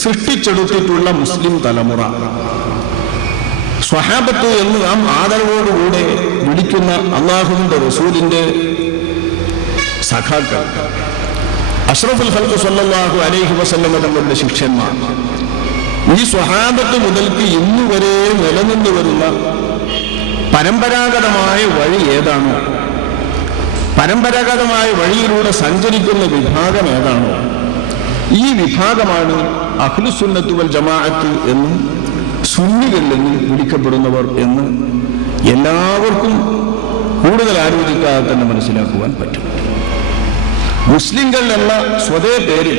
സൃഷ്ടിച്ചെടുത്തിട്ടുള്ള മുസ്ലിം തലമുറ, സ്വഹാബത്ത് എന്ന് നാം ആദരവോടുകൂടെ വിളിക്കുന്ന അല്ലാഹുവിന്റെ റസൂലിന്റെ സഖാക്കൾ, അഷ്റഫുൽ ഖൽഖ് സ്വല്ലല്ലാഹു അലൈഹി വസല്ലം തങ്ങളുടെ ശിഷ്യന്മാർ, ഈ സ്വഹാബത്ത് മുതൽക്ക് ഇന്നുവരെ നിലനിന്നു വരുന്ന പരമ്പരാഗതമായ വഴി ഏതാണോ, പരമ്പരാഗതമായ വഴിയിലൂടെ സഞ്ചരിക്കുന്ന വിഭാഗം ഏതാണോ, ഈ വിഭാഗമാണ് അഹ്ലുസുന്നത്ത് വൽ ജമാഅത്ത് എന്നും സുന്നികൾ എന്നും വിളിക്കപ്പെടുന്നവർ എന്ന് എല്ലാവർക്കും കൂടുതൽ ആലോചിക്കാതെ തന്നെ മനസ്സിലാക്കുവാൻ പറ്റും. മുസ്ലിങ്ങൾ എന്ന സ്വതേ പേരിൽ,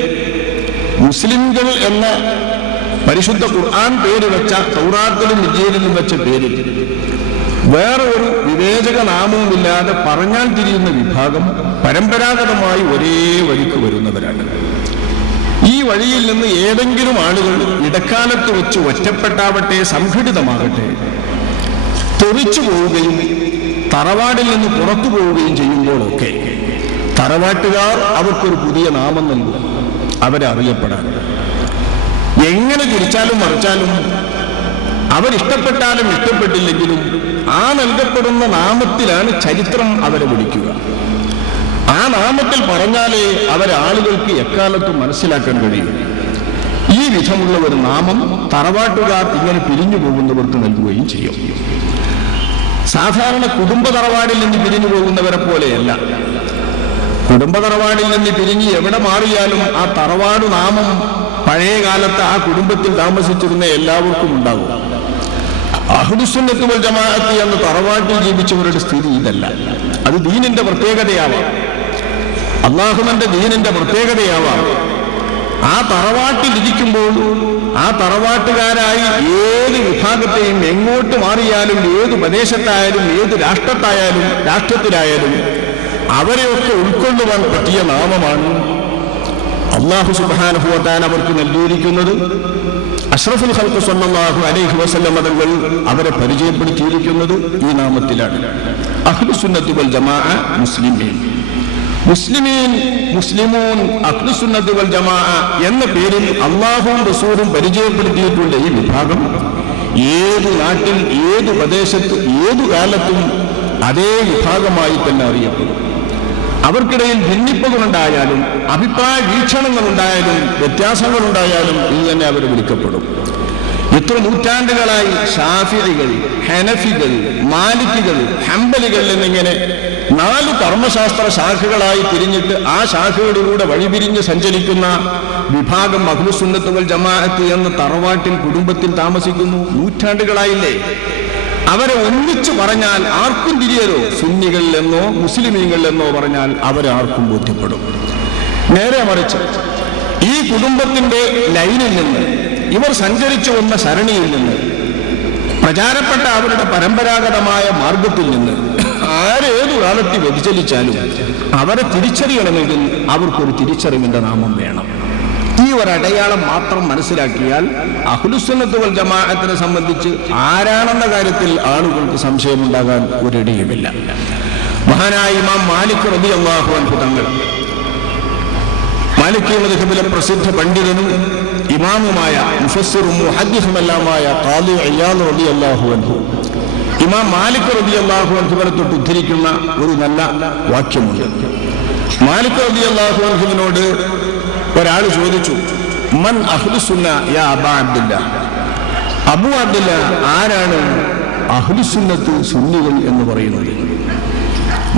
മുസ്ലിംകൾ എന്ന പരിശുദ്ധ ഖുർആൻ പേര് വെച്ച, തൗറാത്തിലും ഇഞ്ചീലിലും വെച്ച പേരിൽ വേറെ ഒരു വിവേചക നാമവുമില്ലാതെ പറഞ്ഞാൽ തിരിയുന്ന വിഭാഗം പരമ്പരാഗതമായി ഒരേ വഴിക്ക് വരുന്നവരാണ്. ഈ വഴിയിൽ നിന്ന് ഏതെങ്കിലും ആളുകൾ ഇടക്കാലത്ത് വെച്ച് ഒറ്റപ്പെട്ടാവട്ടെ സംഘടിതമാകട്ടെ തെറിച്ചു പോവുകയും തറവാടിൽ നിന്ന് പുറത്തു പോവുകയും ചെയ്യുമ്പോഴൊക്കെ തറവാട്ടുകാർ അവർക്കൊരു പുതിയ നാമം നൽകും, അവരെ അറിയപ്പെടാൻ. എങ്ങനെ തിരിച്ചാലും മറിച്ചാലും അവരിഷ്ടപ്പെട്ടാലും ഇഷ്ടപ്പെട്ടില്ലെങ്കിലും ആ നൽകപ്പെടുന്ന നാമത്തിലാണ് ചരിത്രം അവരെ വിളിക്കുക. ആ നാമത്തിൽ പറഞ്ഞാലേ അവരെ ആളുകൾക്ക് എക്കാലത്തും മനസ്സിലാക്കാൻ കഴിയും. ഈ വിധമുള്ള ഒരു നാമം തറവാട്ടുകാർ ഇങ്ങനെ പിരിഞ്ഞു പോകുന്നവർക്ക് നൽകുകയും ചെയ്യും. സാധാരണ കുടുംബ തറവാടിൽ നിന്ന് പിരിഞ്ഞു പോകുന്നവരെ പോലെയല്ല. കുടുംബ തറവാടിൽ നിന്ന് പിരിഞ്ഞ് എവിടെ മാറിയാലും ആ തറവാട് നാമം പഴയ കാലത്ത് ആ കുടുംബത്തിൽ താമസിച്ചിരുന്ന എല്ലാവർക്കും ഉണ്ടാകും. അഹ്ലുസുന്നത്ത് വൽ ജമാഅത്ത് എന്ന തറവാട്ടിൽ ജീവിച്ചവരുടെ സ്ഥിതി ഇതല്ല. അത് ദീനിന്റെ പ്രത്യേകതയാവാം, അല്ലാഹുവിന്റെ ദീനിന്റെ പ്രത്യേകതയാവാം. ആ തറവാട്ടിൽ ഇരിക്കുമ്പോൾ ആ തറവാട്ടുകാരായി ഏത് വിഭാഗത്തെയും എങ്ങോട്ട് മാറിയാലും, ഏത് പ്രദേശത്തായാലും, ഏത് രാഷ്ട്രത്തിലായാലും അവരെയൊക്കെ ഉൾക്കൊള്ളുവാൻ പറ്റിയ നാമമാണ് അല്ലാഹു സുബ്ഹാനഹു വ തആല അവർക്ക് നൽകിയിരിക്കുന്നത്. അഷ്റഫുൽ ഖൽഖ് സ്വല്ലല്ലാഹു അലൈഹി വസല്ലം തങ്ങൾ അവരെ പരിചയപ്പെടുത്തിയിരിക്കുന്നത് ഈ നാമത്തിലാണ്. അഹ്ലുസുന്നത്ത് വൽ ജമാഅ മുസ്ലിമീൻ, മുസ്ലിമീൻ, മുസ്ലിമൂൻ, അഹ്ലുസുന്നത്ത് വൽ ജമാഅ എന്ന പേരിൽ അല്ലാഹുവും റസൂലും പരിചയപ്പെടുത്തിയിട്ടുള്ള ഈ വിഭാഗം ഏത് നാട്ടിൽ, ഏത് പ്രദേശത്ത്, ഏതു കാലത്തും അതേ വിഭാഗമായി തന്നെ അറിയപ്പെടും. അവർക്കിടയിൽ ഭിന്നിപ്പുകളുണ്ടായാലും അഭിപ്രായ വീക്ഷണങ്ങളുണ്ടായാലും വ്യത്യാസങ്ങളുണ്ടായാലും ഇത് തന്നെ അവർ വിളിക്കപ്പെടും. എത്ര നൂറ്റാണ്ടുകളായി ശാഫിഇകൾ, ഹനഫികൾ, മാലിക്കികൾ, ഹംബലികൾ എന്നിങ്ങനെ 4 കർമ്മശാസ്ത്ര ശാഖകളായി തിരിഞ്ഞിട്ട് ആ ശാഖകളിലൂടെ വഴിപിരിഞ്ഞ് സഞ്ചരിക്കുന്ന വിഭാഗം അഹ്ലുസുന്നത്ത് വൽ ജമാഅത്ത് എന്ന തറവാട്ടിൽ കുടുംബത്തിൽ താമസിക്കുന്നു. നൂറ്റാണ്ടുകളായില്ലേ. അവരെ ഒന്നിച്ചു പറഞ്ഞാൽ ആർക്കും തിരിയലോ, സുന്നികളിൽ എന്നോ മുസ്ലിമീങ്ങളിൽ എന്നോ പറഞ്ഞാൽ അവരെ ആർക്കും ബോധ്യപ്പെടും. നേരെ മറിച്ച് ഈ കുടുംബത്തിന്റെ ലൈനിൽ നിന്ന്, ഇവർ സഞ്ചരിച്ചു വന്ന സരണിയിൽ നിന്ന്, പ്രചാരപ്പെട്ട അവരുടെ പരമ്പരാഗതമായ മാർഗത്തിൽ നിന്ന് ആരേതു കാലത്ത് വ്യതിചലിച്ചാലും അവരെ തിരിച്ചറിയണമെങ്കിൽ അവർക്കൊരു തിരിച്ചറിവിന്റെ നാമം വേണം. ഈ ഒരടയാളം മാത്രം മനസ്സിലാക്കിയാൽ അഹ്ലുസുന്നത്ത് വൽ ജമാഅത്തിനെ സംബന്ധിച്ച് ആരാണെന്ന കാര്യത്തിൽ ആളുകൾക്ക് സംശയമുണ്ടാകാൻ ഒരിടയുമില്ല. മഹാനായ ഇമാം മാലിക് റളിയല്ലാഹു അൻഹു തങ്ങൾ, മാലിക്കി മദ്ഹബിലെ പ്രസിദ്ധ പണ്ഡിതനും ഇമാമുമായ മുഫസ്സിറും മുഹദ്ദിസുമെല്ലാമായ ഖാദി ഇയാദ് റളിയല്ലാഹു അൻഹു, ഇമാം മാലിക് റളിയല്ലാഹു അൻഹുവിനെ തൊട്ട് ഉദ്ധരിക്കുന്ന ഒരു നല്ല വാക്യമുണ്ട്. മാലിക് റളിയല്ലാഹു അൻഹുവിനോട് ഒരാൾ ചോദിച്ചു, മൻ അഹ്ലുസുന്ന യാ അബാ അബ്ദില്ല, അബു അബ്ദില്ല, ആരാണ് അഹ്ലുസുന്നത്ത്, സുന്നികൾ എന്ന് പറയുന്നത്?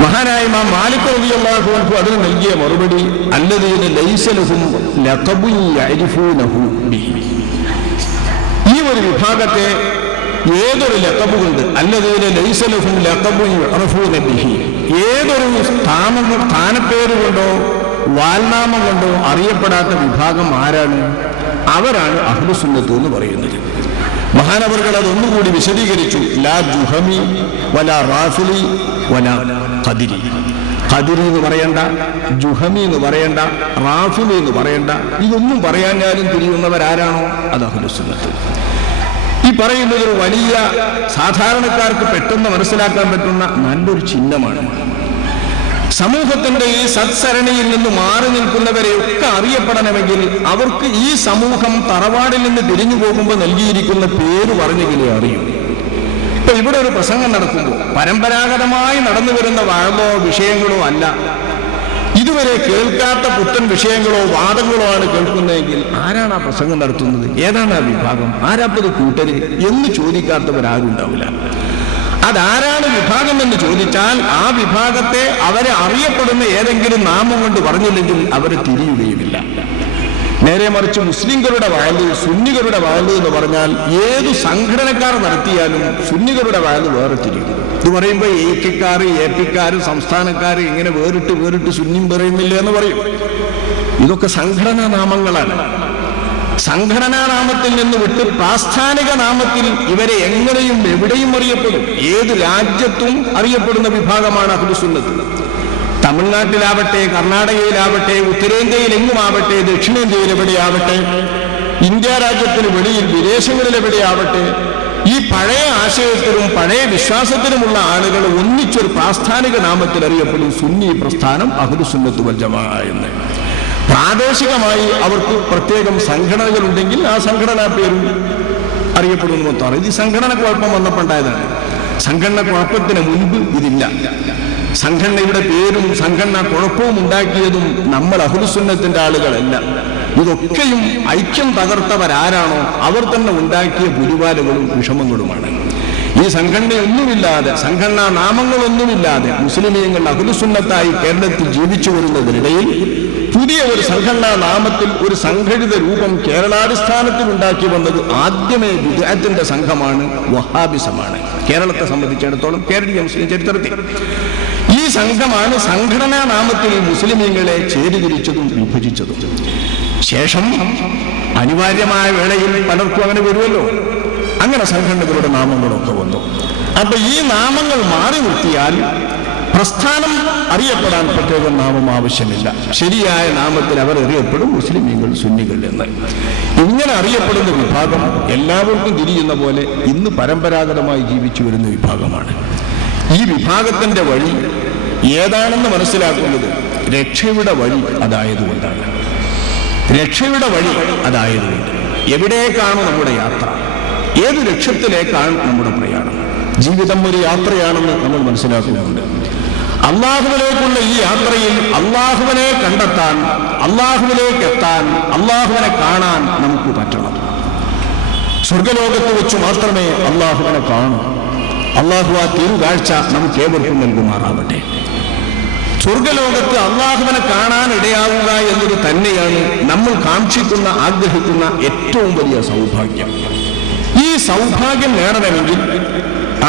മഹാനായ ഇമാം മാലിക് റളിയല്ലാഹു അൻഹു അതിന് നൽകിയ മറുപടി, അല്ലദീന ലൈസ ലഹും ലഖബുൻ യഅരിഫൂനഹു ബിഹി. ഈ ഒരു വിഭാഗത്തെ ഏതൊരു ലഖബുണ്ട്, അല്ലദീന ലൈസ ലഹും ലഖബുൻ യഅരിഫൂന ബിഹി, ഏതൊരു സ്ഥാനപ്പേര് കൊണ്ടോ വാൽനാമം കൊണ്ടോ അറിയപ്പെടാത്ത വിഭാഗം ആരാണ്? അവരാണ് അഹ്ലുസുന്നത്ത് എന്ന് പറയുന്നത്. മഹാനവർകൾ അതൊന്നുകൂടി വിശദീകരിച്ചു. ലാ ജുഹമി വലാ റാഫിലി വലാ ഖദിരി. ഖദിരി എന്ന് പറയണ്ട, ജുഹമി എന്ന് പറയണ്ട, റാഫിലി എന്ന് പറയണ്ട. ഇതൊന്നും പറയാഞ്ഞാലും തിരിയുന്നവരാരാണോ അത് അഹ്ലുസുന്നത്ത്. ഈ പറയുന്നത് ഒരു വലിയ സാധാരണക്കാർക്ക് പെട്ടെന്ന് മനസ്സിലാക്കാൻ പറ്റുന്ന നല്ലൊരു ചിഹ്നമാണ്. സമൂഹത്തിന്റെ ഈ സത്സരണിയിൽ നിന്ന് മാറി നിൽക്കുന്നവരെയൊക്കെ അറിയപ്പെടണമെങ്കിൽ അവർക്ക് ഈ സമൂഹം തറവാടിൽ നിന്ന് തിരിഞ്ഞു പോകുമ്പോൾ നൽകിയിരിക്കുന്ന പേര് പറഞ്ഞെങ്കിലേ അറിയൂ. ഇപ്പൊ ഇവിടെ ഒരു പ്രസംഗം നടക്കുമ്പോൾ പരമ്പരാഗതമായി നടന്നു വരുന്ന വാഴമോ വിഷയങ്ങളോ അല്ല, ഇതുവരെ കേൾക്കാത്ത പുത്തൻ വിഷയങ്ങളോ വാദങ്ങളോ ആണ് കേൾക്കുന്നതെങ്കിൽ ആരാണ് ആ പ്രസംഗം നടത്തുന്നത്, ഏതാണ് ആ വിഭാഗം, ആരാപ്പത് കൂട്ടര് എന്ന് ചോദിക്കാത്തവരാരും ഉണ്ടാവില്ല. അതാരാണ് വിഭാഗം എന്ന് ചോദിച്ചാൽ ആ വിഭാഗത്തെ അവരെ അറിയപ്പെടുന്ന ഏതെങ്കിലും നാമം കൊണ്ട് പറഞ്ഞില്ലെങ്കിൽ അവരെ തിരിയുകയുമില്ല. നേരെ മറിച്ച് മുസ്ലിംകളുടെ വാഴ്, സുന്നികളുടെ വാഴ് എന്ന് പറഞ്ഞാൽ ഏതു സംഘടനക്കാർ നടത്തിയാലും സുന്നികളുടെ വാഴ് വേറെ തിരിയും. ഇത് പറയുമ്പോൾ ഏക്കാര്, ഏപ്പിക്കാര്, സംസ്ഥാനക്കാര് ഇങ്ങനെ വേറിട്ട് സുന്നിയും പറയുന്നില്ല എന്ന് പറയും. ഇതൊക്കെ സംഘടനാ നാമങ്ങളാണ്. സംഘടനാ നാമത്തിൽ നിന്ന് വിട്ട് പ്രാസ്ഥാനിക നാമത്തിൽ ഇവരെ എങ്ങനെയും എവിടെയും അറിയപ്പെടും. ഏത് രാജ്യത്തും അറിയപ്പെടുന്ന വിഭാഗമാണ് അഹ്ലുസുന്നത്ത്. തമിഴ്നാട്ടിലാവട്ടെ, കർണാടകയിലാവട്ടെ, ഉത്തരേന്ത്യയിൽ എങ്ങുമാവട്ടെ, ദക്ഷിണേന്ത്യയിൽ എവിടെയാവട്ടെ, ഇന്ത്യ രാജ്യത്തിന് വെളിയിൽ വിദേശങ്ങളിൽ എവിടെയാവട്ടെ, ഈ പഴയ ആശയത്തിലും പഴയ വിശ്വാസത്തിലുമുള്ള ആളുകൾ ഒന്നിച്ചൊരു പ്രാസ്ഥാനിക നാമത്തിൽ അറിയപ്പെടും സുന്നി പ്രസ്ഥാനം അഹ്ലുസുന്നത്ത് വൽ ജമാഅ എന്ന്. പ്രാദേശികമായി അവർക്ക് പ്രത്യേകം സംഘടനകളുണ്ടെങ്കിൽ ആ സംഘടനാ പേരും അറിയപ്പെടുന്നു മൊത്തമാണ്. ഇത് സംഘടന കുഴപ്പം വന്നപ്പോണ്ടായതാണ്. സംഘടന കുഴപ്പത്തിന് മുൻപ് ഇതില്ല. സംഘടനയുടെ പേരും സംഘടനാ കുഴപ്പവും ഉണ്ടാക്കിയതും നമ്മൾ അഹ്ലുസുന്നത്തിന്റെ ആളുകളല്ല. ഇതൊക്കെയും ഐക്യം തകർത്തവരാരാണോ അവർ തന്നെ ഉണ്ടാക്കിയ പുലിവാലുകളും വിഷമങ്ങളുമാണ്. ഈ സംഘടനയൊന്നുമില്ലാതെ, സംഘടനാ നാമങ്ങളൊന്നുമില്ലാതെ മുസ്ലിമീങ്ങൾ അഹ്ലുസുന്നത്തായി കേരളത്തിൽ ജീവിച്ചു വരുന്നതിനിടയിൽ പുതിയ ഒരു സംഘടനാ നാമത്തിൽ ഒരു സംഘടിത രൂപം കേരളാടിസ്ഥാനത്തിൽ ഉണ്ടാക്കി വന്നത് ആദ്യമേ ബിദ്അത്തിന്റെ സംഘമാണ്, വഹാബിസമാണ്. കേരളത്തെ സംബന്ധിച്ചിടത്തോളം കേരളീയ മുസ്ലിം ചരിത്രത്തിൽ ഈ സംഘമാണ് സംഘടനാ നാമത്തിൽ മുസ്ലിമീങ്ങളെ ചേരിതിരിച്ചതും വിഭജിച്ചതും. ശേഷം അനിവാര്യമായ വേളയിൽ പലർക്കും അങ്ങനെ വരുമല്ലോ, അങ്ങനെ സംഘടനകളുടെ നാമങ്ങളൊക്കെ വന്നു. അപ്പൊ ഈ നാമങ്ങൾ മാറി നിർത്തിയാൽ പ്രസ്ഥാനം അറിയപ്പെടാൻ പ്രത്യേക നാമം ആവശ്യമില്ല. ശരിയായ നാമത്തിൽ അവർ അറിയപ്പെടും മുസ്ലിമീങ്ങൾ, സുന്നികൾ എന്ന്. ഇങ്ങനെ അറിയപ്പെടുന്ന വിഭാഗം എല്ലാവർക്കും തിരിയുന്ന പോലെ ഇന്ന് പരമ്പരാഗതമായി ജീവിച്ചു വരുന്ന വിഭാഗമാണ്. ഈ വിഭാഗത്തിന്റെ വഴി ഏതാണെന്ന് മനസ്സിലാക്കുന്നത് രക്ഷയുടെ വഴി അതായതുകൊണ്ടാണ്. രക്ഷയുടെ വഴി അതായതുകൊണ്ട് എവിടേക്കാണ് നമ്മുടെ യാത്ര, ഏത് ലക്ഷ്യത്തിലേക്കാണ് നമ്മുടെ പ്രയാണം. ജീവിതം ഒരു യാത്രയാണെന്ന് നമ്മൾ മനസ്സിലാക്കുന്നുണ്ട്. അള്ളാഹുവിലേക്കുള്ള ഈ യാത്രയിൽ അള്ളാഹുവിനെ കണ്ടെത്താൻ, അള്ളാഹുവിലേക്ക് എത്താൻ, അള്ളാഹുവിനെ കാണാൻ നമുക്ക് പറ്റണം. സ്വർഗലോകത്ത് വെച്ച് മാത്രമേ അള്ളാഹുവിനെ കാണൂ. അള്ളാഹു ആ തിരുകാഴ്ച നമുക്ക് ഏവർക്കും നൽകുമാറാവട്ടെ. സ്വർഗലോകത്ത് അള്ളാഹുവിനെ കാണാൻ ഇടയാവുക എന്നത് തന്നെയാണ് നമ്മൾ കാക്ഷിക്കുന്ന, ആഗ്രഹിക്കുന്ന ഏറ്റവും വലിയ സൗഭാഗ്യം. ഈ സൗഭാഗ്യം നേടണമെങ്കിൽ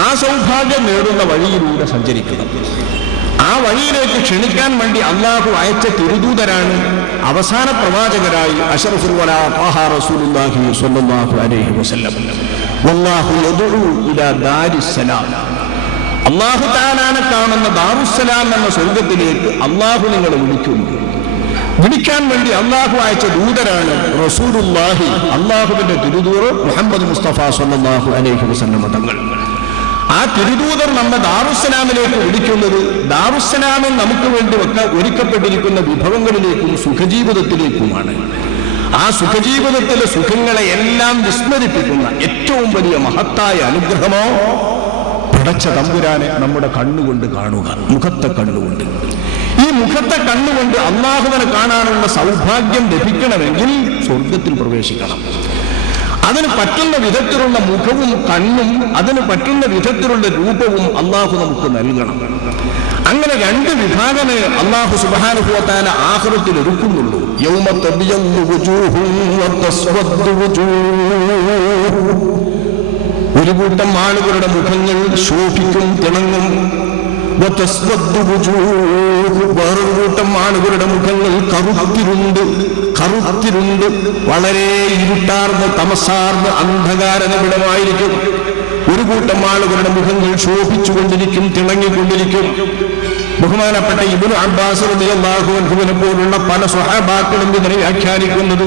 ആ സൗഭാഗ്യം നേടുന്ന വഴിയിലൂടെ സഞ്ചരിക്കണം. ആ വഴിയിലേക്ക് ക്ഷണിക്കാൻ വേണ്ടി അള്ളാഹു അയച്ച തിരുദൂതരാണ് അവസാന പ്രവാചകരായി അശ്റഫുൽ വലാ ത്വാഹ റസൂലുള്ളാഹി സ്വല്ലല്ലാഹു അലൈഹി വസല്ലം. വല്ലാഹു യദ്ഉ ഇലാ ദാരിസ്സലാം. അള്ളാഹു തആലാനെ കാണുന്ന ദാറുസ്സലാം എന്ന സ്വർഗത്തിലേക്ക് അള്ളാഹു നിങ്ങളെ വിളിക്കുന്നു. വിളിക്കാൻ വേണ്ടി അള്ളാഹു അയച്ച ദൂതരാണ് റസൂലുള്ളാഹി, അള്ളാഹുവിന്റെ തിരുദൂതർ മുഹമ്മദ് മുസ്തഫ സ്വല്ലല്ലാഹു അലൈഹി വസല്ലം തങ്ങൾ. ആ തിരുദൂതർ നമ്മെ ദാറുസ്സലാമിലേക്ക് വിളിക്കുന്നത് ദാറുസ്സലാമിൽ നമുക്ക് വേണ്ടി ഒരുക്കപ്പെട്ടിരിക്കുന്ന വിഭവങ്ങളിലേക്കും സുഖജീവിതത്തിലേക്കുമാണ്. ആ സുഖജീവിതത്തിലെ സുഖങ്ങളെ എല്ലാം വിസ്മരിപ്പിക്കുന്ന ഏറ്റവും വലിയ മഹത്തായ അനുഗ്രഹമോ പടച്ച തമ്പുരാനെ നമ്മുടെ കണ്ണുകൊണ്ട് കാണുക, മുഖത്തെ കണ്ണുകൊണ്ട്. ഈ മുഖത്തെ കണ്ണുകൊണ്ട് അള്ളാഹുവിനെ കാണാനുള്ള സൗഭാഗ്യം ലഭിക്കണമെങ്കിൽ സ്വർഗത്തിൽ പ്രവേശിക്കണം. അതിന് പറ്റുന്ന വിധത്തിലുള്ള മുഖവും കണ്ണും, അതിന് പറ്റുന്ന വിധത്തിലുള്ള രൂപവും അള്ളാഹു നമുക്ക് നൽകണം. അങ്ങനെ രണ്ട് വിഭാഗമേ അള്ളാഹു സുബ്ഹാനഹു വ തആല ആഖിറത്തിൽ ഒരുക്കുന്നുള്ളൂ. യൗമ തബിയദ്ദു വുജൂഹുൻ വ തസ്വദ്ദു വുജൂഹ്. ഒരു കൂട്ടം ആളുകളുടെ മുഖങ്ങൾ ശോഭിക്കും, തിളങ്ങും. വേറൊരു കൂട്ടം ആളുകളുടെ മുഖങ്ങൾ കറുത്തിരുണ്ട്, വളരെ ഇരുട്ടാർന്ന് തമസാർന്ന് അന്ധകാര നിബിഡമായിരിക്കും. ഒരു കൂട്ടം ആളുകളുടെ മുഖങ്ങൾ ശോഭിച്ചുകൊണ്ടിരിക്കും, തിളങ്ങിക്കൊണ്ടിരിക്കും. ബഹുമാനപ്പെട്ട ഇബ്നു അബ്ബാസ് റളിയല്ലാഹു അൻഹുവിനെ പോലുള്ള പല സ്വഹാബാക്കളും ഇതിനെ വ്യാഖ്യാനിക്കുന്നത്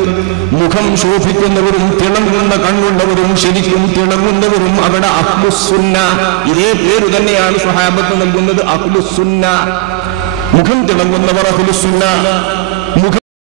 മുഖം ശോഭിക്കുന്നവരും തിളങ്ങുന്ന കണ്ണുള്ളവരും ശരിക്കും തിളങ്ങുന്നവരും അവിടെ അഹ്ലുസ്സുന്ന, ഇതേ പേര് തന്നെയാണ് സ്വഹാബത്ത് നൽകുന്നത്, അഹ്ലുസ്സുന്ന. മുഖം തിളങ്ങുന്നവർ അഹ്ലുസുന്ന, മുഖം